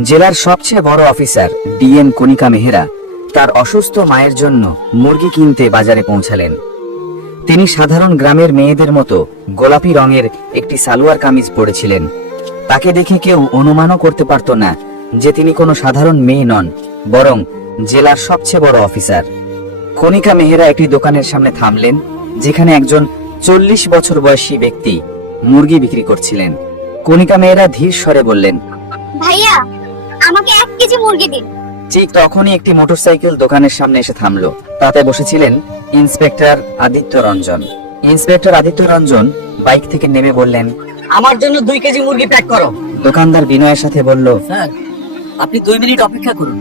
জেলার সবচেয়ে বড় অফিসার ডিএম কণিকা মেহরা তার অসুস্থ মায়ের জন্য মুরগি কিনতে বাজারে পৌঁছালেন। তিনি সাধারণ গ্রামের মেয়েদের মতো গোলাপি রঙের একটি সালোয়ার কামিজ পরেছিলেন। তাকে দেখে কেউ অনুমানও করতে পারত না যে তিনি কোনো সাধারণ মেয়ে নন, বরং জেলার সবচেয়ে বড় অফিসার। কণিকা মেহেরা একটি দোকানের সামনে থামলেন, যেখানে একজন চল্লিশ বছর বয়সী ব্যক্তি মুরগি বিক্রি করছিলেন। কণিকা মেয়েরা ধীর স্বরে বললেন, ভাইয়া কেজি মুরগি ঠিক তখনই একটি মোটরসাইকেল দোকানের সামনে এসে থামলো। তাতে বসেছিলেন inspector Aditya Ranjan. Inspector Aditya Ranjan bike থেকে নেমে বললেন, আমার জন্য দুই কেজি মুরগি প্যাক করো। দোকানদার বিনয়ের সাথে বলল, স্যার, আপনি দুই মিনিট অপেক্ষা করুন।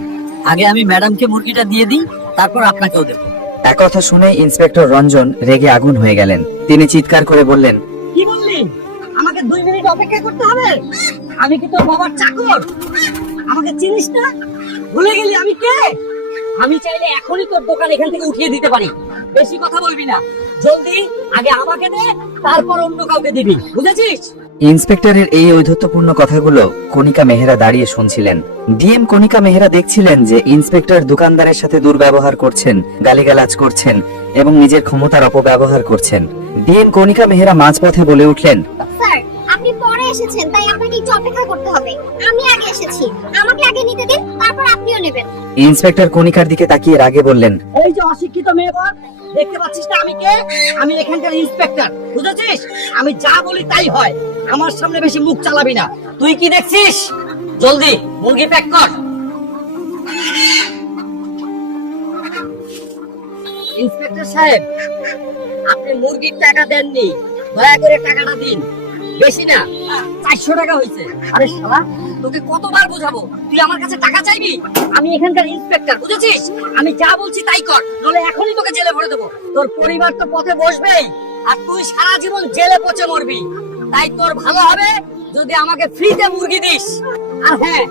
আগে আমি ম্যাডামকে মুরগিটা দিয়ে দিই, তারপর আপনাকেও দেবো। একথা শুনে ইন্সপেক্টর রঞ্জন রেগে আগুন হয়ে গেলেন। তিনি চিৎকার করে বললেন, কি বললি? আমাকে দুই মিনিট অপেক্ষা করতে হবে? আমি কি তোর বাবার চাকর? আমাকে চিনিস না? ভুলে গেলি আমি কে? আমি চাইলে এখনই তোর দোকান এখান থেকে উঠিয়ে দিতে পারি। বেশি কথা বলবি না। জলদি আগে আমাকে দে, তারপর অন্য কাউকে দিবি। বুঝেছিস? ইন্সপেক্টরের এই ঔদ্ধত্যপূর্ণ কথাগুলো কণিকা মেহেরা দাঁড়িয়ে শুনছিলেন। ডিএম কণিকা মেহেরা দেখছিলেন যে ইন্সপেক্টর দোকানদারের সাথে দুর্ব্যবহার করছেন, গালিগালাজ করছেন এবং নিজের ক্ষমতার অপব্যবহার করছেন। ডিএম কণিকা মেহেরা মাঝপথে বলে উঠলেন এসেছেন তাই আপনাকে একটু অপেক্ষা করতে হবে। আমি আগে এসেছি। আমাকে আগে নিতে দিন তারপর আপনিও নেবেন। ইন্সপেক্টর কণিকার দিকে তাকিয়ে রাগে বললেন এই যে অশিক্ষিত মেয়ে বল দেখতে পাচ্ছিস না আমি কে? আমি এখানকার ইন্সপেক্টর বুঝেছিস? আমি যা বলি তাই হয়। আমার সামনে বেশি মুখ চালাবি না। তুই কি দেখছিস? জলদি মুরগি প্যাক কর। ইন্সপেক্টর সাহেব আপনি মুরগির টাকা দেননি। দয়া করে টাকাটা দিন। বেশি না, চারশো টাকা হয়েছে। আরে শালা, তোকে কতবার বোঝাবো? তুই আমার কাছে টাকা চাইবি? আমি এখানকার ইন্সপেক্টর বুঝেছিস? আমি যা বলছি তাই কর নলে এখনই তোকে জেলে ভরে দেবো। তোর পরিবার তো পথে বসবেই, আর তুই সারা জীবন জেলে পচে মরবি। তাই তোর ভালো হবে যদি আমাকে ফ্রিতে মুরগি দিস। আর হ্যাঁ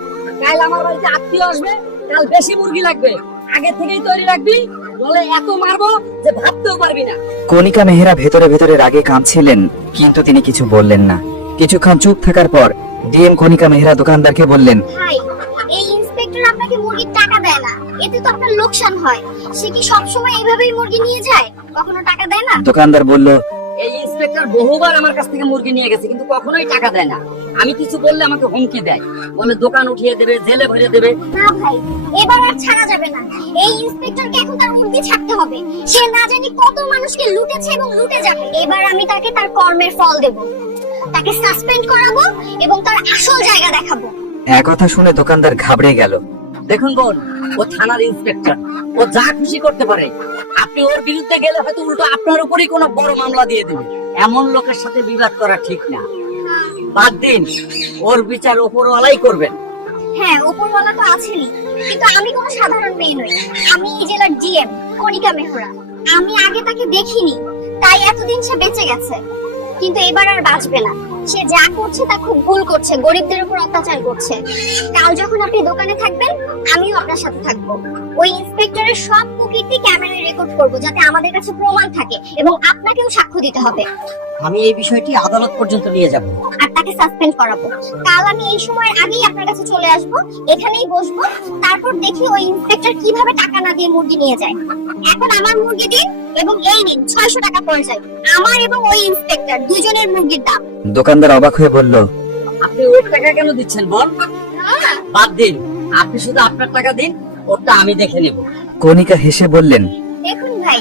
কাল আমার বাড়িতে আত্মীয় আসবে, কাল বেশি মুরগি লাগবে। আগে থেকেই তৈরি রাখবি নলে এত মারবো যে ভাবতেও পারবি না। কণিকা মেহেরা ভেতরে ভেতরে রাগে কাঁদছিলেন কিন্তু তিনি কিছু বললেন না। কিছুক্ষণ চুপ থাকার পর ডিএম কণিকা মেহেরা দোকানদারকে বললেন ভাই এই ইন্সপেক্টর আপনাকে মুরগির টাকা দেয় না। এতে তো আপনার লোকসান হয়। সে কি সবসময় এইভাবেই মুরগি নিয়ে যায়? কখনো টাকা দেয় না? দোকানদার বলল এই ইন্সপেক্টর বহুবার আমার কাছ থেকে মুরগি নিয়ে গেছে কিন্তু কখনোই টাকা দেয় না। আমি কিছু বললে আমাকে হুমকি দেয়। বলে দোকান উঠিয়ে দেবে জেলে ভরে দেবে। না ভাই এবার আর ছাড়া যাবে না। এই ইন্সপেক্টরকে এখন তার মুরগি ছাড়তে হবে। সে না জানি কত মানুষকে লুটেছে এবং লুটে যাবে। এবার আমি তাকে তার কর্মের ফল দেব তাকে সাসপেন্ড করাবো এবং তার আসল জায়গা দেখাবো। একথা শুনে দোকানদার ঘাবড়ে গেল। দেখুন বোন ও থানার ইন্সপেক্টর ও যা খুশি করতে পারে। আপনি ওর বিরুদ্ধে গেলে হয়তো উল্টো আপনার উপরই কোনো বড় মামলা দিয়ে দেবে। এমন লোকের সাথে বিবাদ করা ঠিক না। বাদ দিন, ওর বিচার ওপরওয়ালাই করবেন। হ্যাঁ উপরওয়ালা তো আছেনই, কিন্তু আমি কোনো সাধারণ মেয়ে নই। আমি এই জেলার ডিএম, কণিকা মেহরা। আমি আগে তাকে দেখিনি, তাই এতদিন সে বেঁচে গেছে। কিন্তু এবার আর বাঁচবে না। সে যা করছে তা খুব ভুল করছে গরিবদের উপর অত্যাচার করছে। কাল যখন আপনি দোকানে থাকবেন আমিও আপনার সাথে থাকব। ওই ইন্সপেক্টরের সব কুকীর্তি ক্যামেরায় রেকর্ড করব যাতে আমাদের কাছে প্রমাণ থাকে এবং আপনাকেও সাক্ষ্য দিতে হবে। আমি এই বিষয়টি আদালত পর্যন্ত নিয়ে যাব। আর তাকে সাসপেন্ড করাবো। কাল আমি এই সময়ের আগেই আপনার কাছে চলে আসব এখানেই বসবো তারপর দেখি ওই ইন্সপেক্টর কীভাবে টাকা না দিয়ে মুরগি নিয়ে যায়। এখন আমার মুরগি দিন এবং এই নিন ছয়শো টাকা পড়ে যায় আমার এবং ওই ইন্সপেক্টর দুজনের মুরগির দাম। দোকানদার অবাক হয়ে বলল আপনি ওর টাকা কেন দিচ্ছেন বল? বাদ দিন। আপনি শুধু আপনার টাকা দিন ওরটা আমি দেখে নেব। কণিকা হেসে বললেন দেখুন ভাই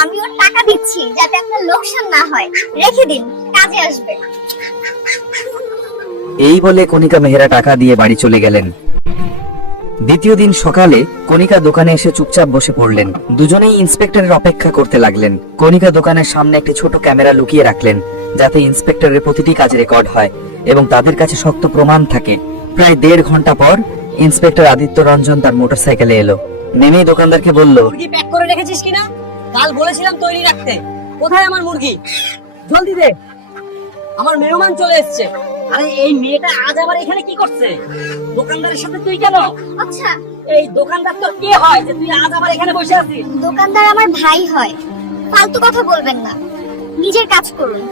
আমি ওর টাকা দিচ্ছি যাতে আপনার লোকসান না হয়। রেখে দিন কাজে আসবে। এই বলে কণিকা মেহেরা টাকা দিয়ে বাড়ি চলে গেলেন। দ্বিতীয় দিন সকালে কণিকা দোকানে এসে চুপচাপ বসে পড়লেন। দুজনেই ইন্সপেক্টরের অপেক্ষা করতে লাগলেন। কণিকা দোকানের সামনে একটি ছোট ক্যামেরা লুকিয়ে রাখলেন, যাতে ইন্সপেক্টরের প্রতিটি কাজ রেকর্ড হয় এবং তাদের কাছে শক্ত প্রমাণ থাকে। প্রায় দেড় ঘণ্টা পর ইন্সপেক্টর আদিত্য রঞ্জন তার মোটরসাইকেলে এলো। নেমেই দোকানদারকে বলল, মুরগি প্যাক করে রেখেছিস কিনা? কাল বলেছিলাম তৈরি রাখতে। কোথায় আমার মুরগি? জলদি দে। আমার মেহমান চলে এসেছে। আরে এই মেয়েটা আজ আবার এখানে কি করছে? দোকানদারের সাথে তুই কেন? আচ্ছা। এই দোকানদার তো কে হয় যে তুই আজ আবার এখানে বসে আছিস? দোকানদার আমার ভাই হয়। ফালতু কথা বলবেন না। নিজের কাজ করুন।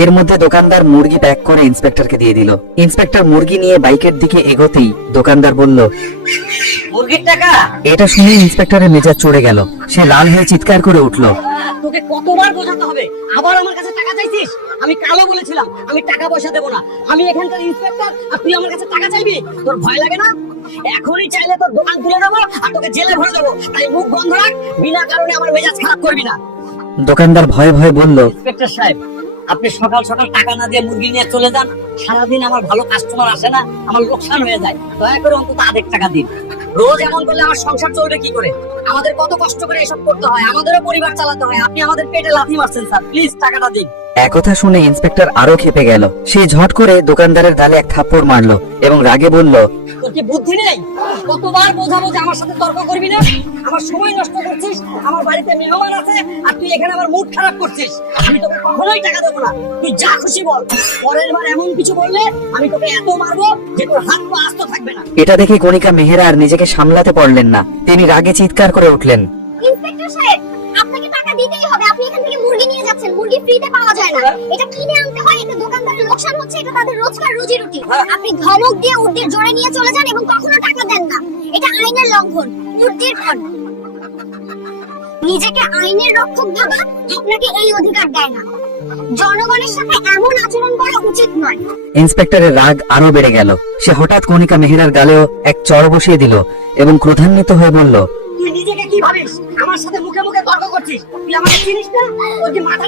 এর মধ্যে দোকানদার মুরগি প্যাক করে ইন্সপেক্টরকে দিয়ে দিল। ইন্সপেক্টর মুরগি নিয়ে বাইকের দিকে এগোতেই দোকানদার বলল মুরগির টাকা? এটা শুনে ইন্সপেক্টরের মেজাজ চড়ে গেল। সে লাল হয়ে চিৎকার করে উঠল। তোকে কতবার বোঝাতে হবে? আবার আমার কাছে টাকা চাইছিস? আমি কালো বলেছিলাম আমি টাকা পয়সা দেবো না। আমি এখানকার ইন্সপেক্টর আর তুই আমার কাছে টাকা চাইবি? তোর ভয় লাগে না? এখনই চাইলে তোর দোকান তুলে দেবো আর তোকে জেলে ভরে দেবো। তাই মুখ বন্ধ রাখ বিনা কারণে আমার মেজাজ খারাপ করবি না। দোকানদার ভয়ে ভয়ে বলল ইন্সপেক্টর সাহেব আপনি সকাল সকাল টাকা না দিয়ে মুরগি নিয়ে চলে যান। সারাদিন আমার ভালো কাস্টমার আসে না, আমার লোকসান হয়ে যায়। দয়া করে অন্তত আধেক টাকা দিন। রোজ এমন করলে আমার সংসার চলবে কি করে? আমাদের কত কষ্ট করে এসব করতে হয়, আমাদেরও পরিবার চালাতে হয়, আপনি আমাদের পেটে লাথি মারছেন, স্যার। প্লিজ টাকাটা দিন। একথা শুনে ইন্সপেক্টর আরও খেপে গেল। সে ঝট করে দোকানদারের গালে এক থাপ্পড় মারলো এবং রাগে বলল তোর কি বুদ্ধি নেই? কতবার বোঝাবো যে আমার সাথে তর্ক করবি না? আমার সময় নষ্ট করছিস আমার বাড়িতে মেহমান আছে আর তুই এখানে আমার মুড খারাপ করছিস। আমি তোকে কখনোই টাকা দেবো না। তুই যা খুশি বল। পরের বার এমন কিছু বললে আমি তোকে এত মারবো যে তোর হাত পা আস্ত থাকবে না। এটা দেখে কণিকা মেহেরা আর নিজেকে সামলাতে পারলেন না। তিনি রাগে চিৎকার করে উঠলেন। ফ্রিতে পাওয়া যায় না। এটা কিনে আনতে হয় এটা দোকানদারের লোকসান হচ্ছে এটা তাদের রোজকার রুজি রুটি। আপনি ধমক দিয়ে উর্দির জোরে নিয়ে চলে যান এবং কখনো টাকা দেন না। এটা আইনের লঙ্ঘন উর্দির নিজেকে আইনের রক্ষক ভাবা আপনাকে এই অধিকার দেয় না। জনগণের সাথে এমন আচরণ করা উচিত নয়। ইন্সপেক্টরের রাগ আরও বেড়ে গেল। সে হঠাৎ কণিকা মেহেরার গালেও এক চড় বসিয়ে দিল এবং ক্রোধান্বিত হয়ে বলল তুই নিজেকে কি ভাবিস? আমার সাথে তুই চিনিস না? যে মাথা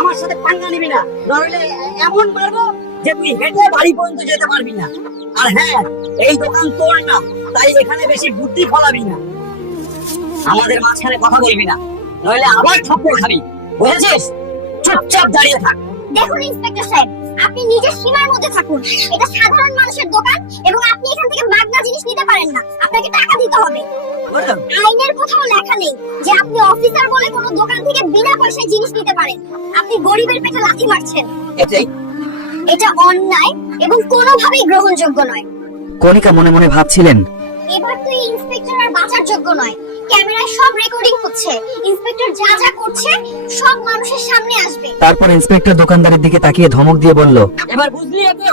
আমার সাথে পাঙ্গা নিবি না। নইলে এমন মারবো যে তুই হেঁটে বাড়ি পর্যন্ত যেতে পারবি না। আর হ্যাঁ এই দোকান তোর না, তাই এখানে বেশি বুদ্ধি ফলাবি না। আমাদের মাঝখানে কথা বলবি না। নইলে আবার ঠপ্পর খাবি। বুঝেছিস? চুপচাপ দাঁড়িয়ে থাক। দেখুন, ইন্সপেক্টর সাহেব আপনি নিজের সীমার মধ্যে থাকুন। এটা সাধারণ মানুষের দোকান এবং আপনি এখান থেকে মাগনা জিনিস নিতে পারেন না। আপনাকে টাকা দিতে হবে। আইনের কোথাও লেখা নেই যে আপনি অফিসার বলে কোনো দোকান থেকে বিনা পয়সায় জিনিস নিতে পারেন। আপনি গরিবের পেটে লাথি মারছেন। এটাই। এটা অন্যায় এবং কোনোভাবেই গ্রহণযোগ্য নয়। কণিকা মনে মনে ভাবছিলেন। এবার তো ইন্সপেক্টর আর বাঁচার যোগ্য নয়। ক্যামেরায় সব রেকর্ডিং হচ্ছে। ইন্সপেক্টর যা যা করছে সব মানুষের সামনে আসবে। তারপর ইন্সপেক্টর দোকানদারের দিকে তাকিয়ে ধমক দিয়ে বলল এবার বুঝলি এতে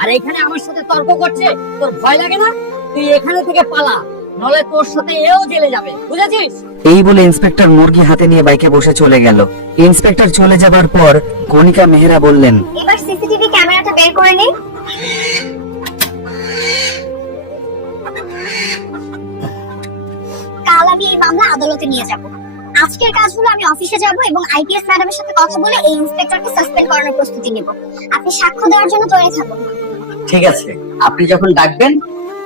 আর এখানে আমার সাথে তর্ক করছে তোর ভয় লাগে না? তুই এখানে থেকে পালা নলে তোর সাথে এও জেলে যাবে বুঝেছিস? এই বলে ইন্সপেক্টর মুরগি হাতে নিয়ে বাইকে বসে চলে গেল। ইন্সপেক্টর চলে যাবার পর কণিকা মেহেরা বললেন এবার সিসিটিভি ক্যামেরাটা বের করে নিন আমি এই মামলা আদালতে নিয়ে যাব। আজকের কাজ হলো আমি অফিসে যাব এবং আইপিএস ম্যাডামের সাথে কথা বলে এই ইন্সপেক্টরকে সাসপেন্ড করানোর প্রস্তুতি নেব। আপনি সাক্ষ্য দেওয়ার জন্য তৈরি থাকুন। ঠিক আছে। আপনি যখন ডাকবেন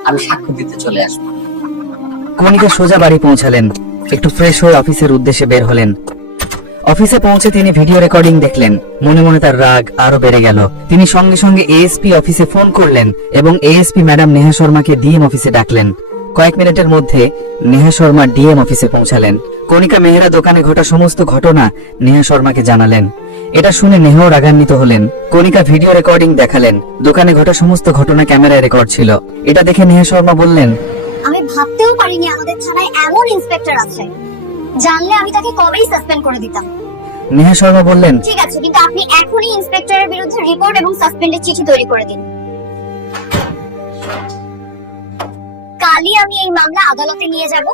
আমি সাক্ষ্য দিতে চলে আসব। কণিকা সোজা বাড়ি পৌঁছালেন। একটু ফ্রেশ হয়ে অফিসের উদ্দেশ্যে বের হলেন। অফিসে পৌঁছে তিনি ভিডিও রেকর্ডিং দেখলেন। মনে মনে তার রাগ আরও বেড়ে গেল। তিনি সঙ্গে সঙ্গে এএসপি অফিসে ফোন করলেন এবং এএসপি ম্যাডাম নেহা শর্মাকে ডিএম অফিসে ডাকলেন। কয়েক মিনিটের মধ্যে নেহা শর্মা ডিএম অফিসে পৌঁছালেন। কণিকা মেহেরা দোকানে ঘটা সমস্ত ঘটনা নেহা শর্মাকে জানালেন। এটা শুনে নেহাও রাগান্বিত হলেন। কণিকা ভিডিও রেকর্ডিং দেখালেন। দোকানে ঘটা সমস্ত ঘটনা ক্যামেরায় রেকর্ড ছিল। এটা দেখে নেহা শর্মা বললেন আমি ভাবতেও পারিনি আমাদের থানায় এমন ইন্সপেক্টর আছে। জানলে আমি তাকে কবেই সাসপেন্ড করে দিতাম। নেহা শর্মা বললেন ঠিক আছে কিন্তু আপনি এখনই ইন্সপেক্টরের বিরুদ্ধে রিপোর্ট এবং সাসপেন্ডের চিঠি তৈরি করে দিন। কালই আমি এই মামলা আদালতে নিয়ে যাব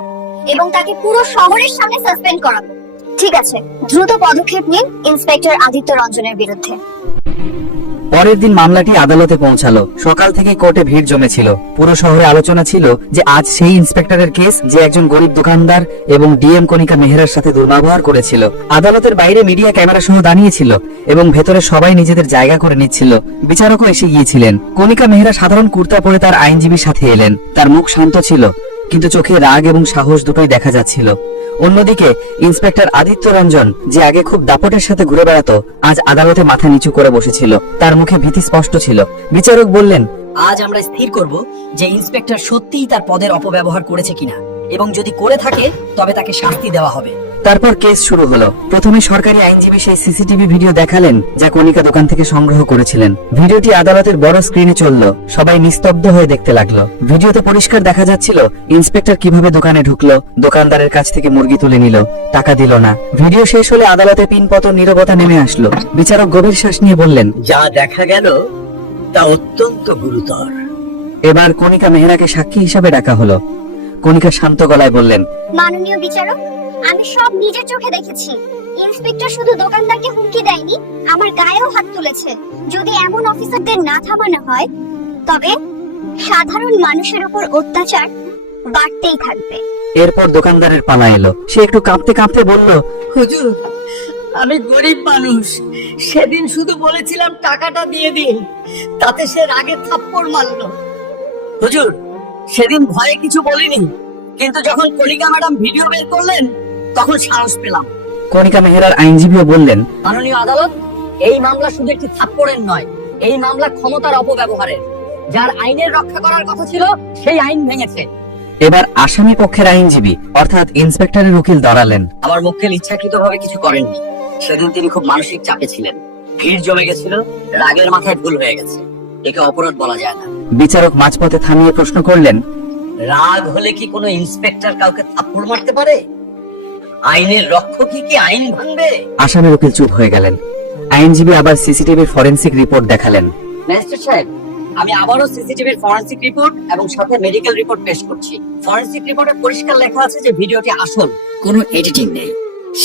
এবং তাকে পুরো শহরের সামনে সাসপেন্ড করাবো। ঠিক আছে, দ্রুত পদক্ষেপ নিন ইন্সপেক্টর আদিত্য রঞ্জনের বিরুদ্ধে। পরের দিন মামলাটি আদালতে পৌঁছালো। সকাল থেকে কোর্টে ভিড় জমেছিল। পুরো শহরে আলোচনা ছিল যে আজ সেই ইন্সপেক্টরের কেস যে একজন গরিব দোকানদার এবং ডিএম কণিকা মেহরার সাথে দুর্ব্যবহার করেছিল। আদালতের বাইরে মিডিয়া ক্যামেরা সহ দাঁড়িয়েছিল এবং ভেতরে সবাই নিজেদের জায়গা করে নিচ্ছিল। বিচারকও এসে গিয়েছিলেন। কণিকা মেহরা সাধারণ কুর্তা পরে তার আইনজীবীর সাথে এলেন। তার মুখ শান্ত ছিল। কিন্তু চোখে রাগ এবং সাহস দুটোই দেখা যাচ্ছিল। অন্যদিকে, ইন্সপেক্টর আদিত্য রঞ্জন, যে আগে খুব দাপটের সাথে ঘুরে বেড়াতো, আজ আদালতে মাথা নিচু করে বসেছিল। তার মুখে ভীতি স্পষ্ট ছিল। বিচারক বললেন, আজ আমরা স্থির করব যে ইন্সপেক্টর সত্যিই তার পদের অপব্যবহার করেছে কিনা। এবং যদি করে থাকে, তবে তাকে শাস্তি দেওয়া হবে। তারপর কেস শুরু হলো। প্রথমে সরকারি আইনজীবী সেই সিসিটিভি ভিডিও দেখালেন যা কণিকা দোকান থেকে সংগ্রহ করেছিলেন। ভিডিওটি আদালতের বড় স্ক্রিনে চলল। সবাই নিস্তব্ধ হয়ে দেখতে লাগল। ভিডিওতে পরিষ্কার দেখা যাচ্ছিল ইন্সপেক্টর কীভাবে দোকানে ঢুকলো দোকানদারের কাছ থেকে মুরগি তুলে নিল টাকা দিল না। ভিডিও শেষ হলে আদালতে পিনপতন নীরবতা নেমে আসলো। বিচারক গভীর শ্বাস নিয়ে বললেন যা দেখা গেল তা অত্যন্ত গুরুতর। এবার কণিকা মেহরাকে সাক্ষী হিসাবে ডাকা হলো। কণিকা শান্ত গলায় বললেন মাননীয় বিচারক আমি সব নিজের চোখে দেখেছি। ইন্সপেক্টর শুধু দোকানদারকে হুমকি দেয়নি আমার গায়েও হাত তুলেছে। যদি এমন অফিসারদের না থামানো হয় তবে সাধারণ মানুষের উপর অত্যাচার বাড়তেই থাকবে। এরপর দোকানদারের পালা এলো। সে একটু কাঁপতে কাঁপতে বলল হুজুর আমি গরিব মানুষ। সেদিন শুধু বলেছিলাম টাকাটা দিয়ে দিন তাতে সে রাগে থাপ্পড় মারলো। হুজুর সেদিন ভয়ে কিছু বলিনি কিন্তু যখন কলিকা ম্যাডাম ভিডিও বের করলেন তখন সাহস পেলাম। কণিকা মেহরার আইনজীবীও বললেন মাননীয় আদালত এই মামলা শুধু একটি থাপ্পড়ের নয় এই মামলা ক্ষমতার অপব্যবহারের। যার আইনের রক্ষা করার কথা ছিল সেই আইন ভেঙেছে। এবার আসামি পক্ষের আইনজীবী অর্থাৎ ইন্সপেক্টরের উকিল দাঁড়ালেন। আমার মক্কেল ইচ্ছাকৃতভাবে কিছু করেননি। সেদিন তিনি খুব মানসিক চাপে ছিলেন। ভিড় জমে গেছিল রাগের মাথায় ভুল হয়ে গেছে। একে অপরাধ বলা যায় না। বিচারক মাঝপথে থামিয়ে প্রশ্ন করলেন রাগ হলে কি কোনো ইন্সপেক্টর কাউকে থাপ্পড় মারতে পারে? আইনের রক্ষকই কি আইন ভাঙবে? আসামির উকিল চুপ হয়ে গেলেন। আইনজীবী আবার সিসিটিভির ফরেনসিক রিপোর্ট দেখালেন। ম্যাজিস্ট্রেট সাহেব আমি আবারও সিসিটিভির ফরেনসিক রিপোর্ট এবং সাথে মেডিকেল রিপোর্ট পেশ করছি। ফরেনসিক রিপোর্টে পরিষ্কার লেখা আছে যে ভিডিওটি আসল। কোনো এডিটিং নেই।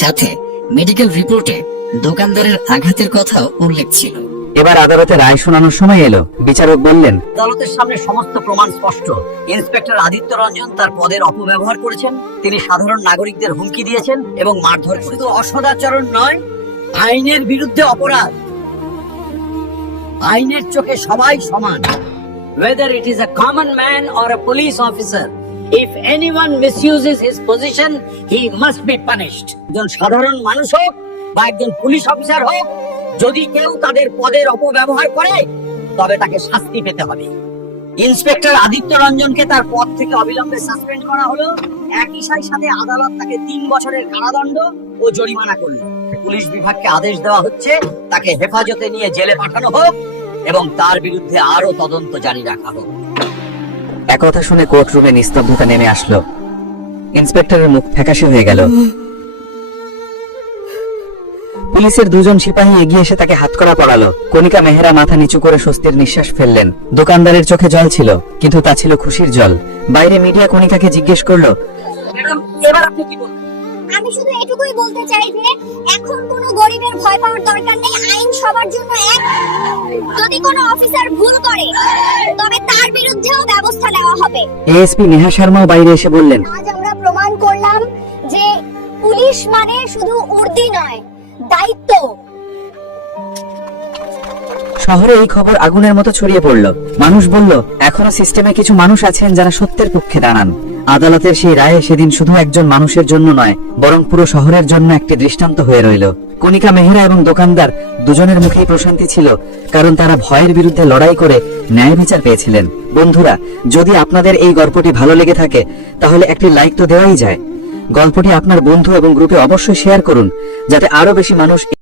সাথে মেডিকেল রিপোর্টে দোকানদারের আঘাতের কথাও উল্লেখ ছিল। এবার আদালতে রায় শোনানোর সময় এলো। বিচারক বললেন, আদালতের সামনে সমস্ত প্রমাণ স্পষ্ট। ইন্সপেক্টর আদিত্য রঞ্জন তার পদের অপব্যবহার করেছেন। তিনি সাধারণ নাগরিকদের হুমকি দিয়েছেন এবং মারধর শুধু অসদাচরণ নয়, আইনের বিরুদ্ধে অপরাধ। আইনের চোখে সবাই সমান। Whether it is a common man or a police officer, if anyone misuses his position, he must be punished একজন সাধারণ মানুষ হোক বা একজন পুলিশ অফিসার হোক যদি কেউ তাদের পদের অপব্যবহার করে, তবে তাকে শাস্তি পেতে হবে। ইন্সপেক্টর আদিত্য রঞ্জনকে তার পদ থেকে অবিলম্বে সাসপেন্ড করা হলো। একই সাথে আদালত তাকে তিন বছরের কারাদণ্ড ও জরিমানা করল। পুলিশ বিভাগকে আদেশ দেওয়া হচ্ছে, তাকে হেফাজতে নিয়ে জেলে পাঠানো হোক এবং তার বিরুদ্ধে আরও তদন্ত জারি রাখা হোক। একথা শুনে কোর্টরুমে নিস্তব্ধতা নেমে আসলো। ইন্সপেক্টরের মুখ ফ্যাকাশে হয়ে গেল। পুলিশের দুজন সিপাহী এগিয়ে এসে তাকে হাতকড়া পড়ালো। কণিকা মেহেরা মাথা নিচু করে স্বস্তির নিঃশ্বাস ফেললেন। দোকানদারের চোখে জল ছিল কিন্তু তা ছিল খুশির জল। বাইরে মিডিয়া কণিকাকে জিজ্ঞেস করল এবার আপনি কি বলবেন? আমি শুধু এটুকুই বলতে চাই যে এখন কোনো গরিবের ভয় পাওয়ার দরকার নেই। আইন সবার জন্য এক। যদি কোনো অফিসার ভুল করে তবে তার বিরুদ্ধেও ব্যবস্থা নেওয়া হবে। এএসপি নেহা শর্মাও বাইরে এসে বললেন আজ আমরা প্রমাণ করলাম যে পুলিশ মানে শুধু উর্দি নয় দায়িত্ব। শহরে এই খবর আগুনের মতো ছড়িয়ে পড়ল। মানুষ বলল, এখনও সিস্টেমে কিছু মানুষ আছেন যারা সত্যের পক্ষে দাঁড়ান। আদালতের সেই রায়ে সেদিন শুধু একজন মানুষের জন্য নয়, বরং পুরো শহরের জন্য একটি দৃষ্টান্ত হয়ে রইল। কণিকা মেহরা এবং দোকানদার দুজনের মুখেই প্রশান্তি ছিল, কারণ তারা ভয়ের বিরুদ্ধে লড়াই করে ন্যায় বিচার পেয়েছিলেন। বন্ধুরা, যদি আপনাদের এই গল্পটি ভালো লেগে থাকে, তাহলে একটি লাইক তো দেওয়াই যায়। গল্পটি আপনার বন্ধু এবং গ্রুপে অবশ্যই শেয়ার করুন যাতে আরও বেশি মানুষ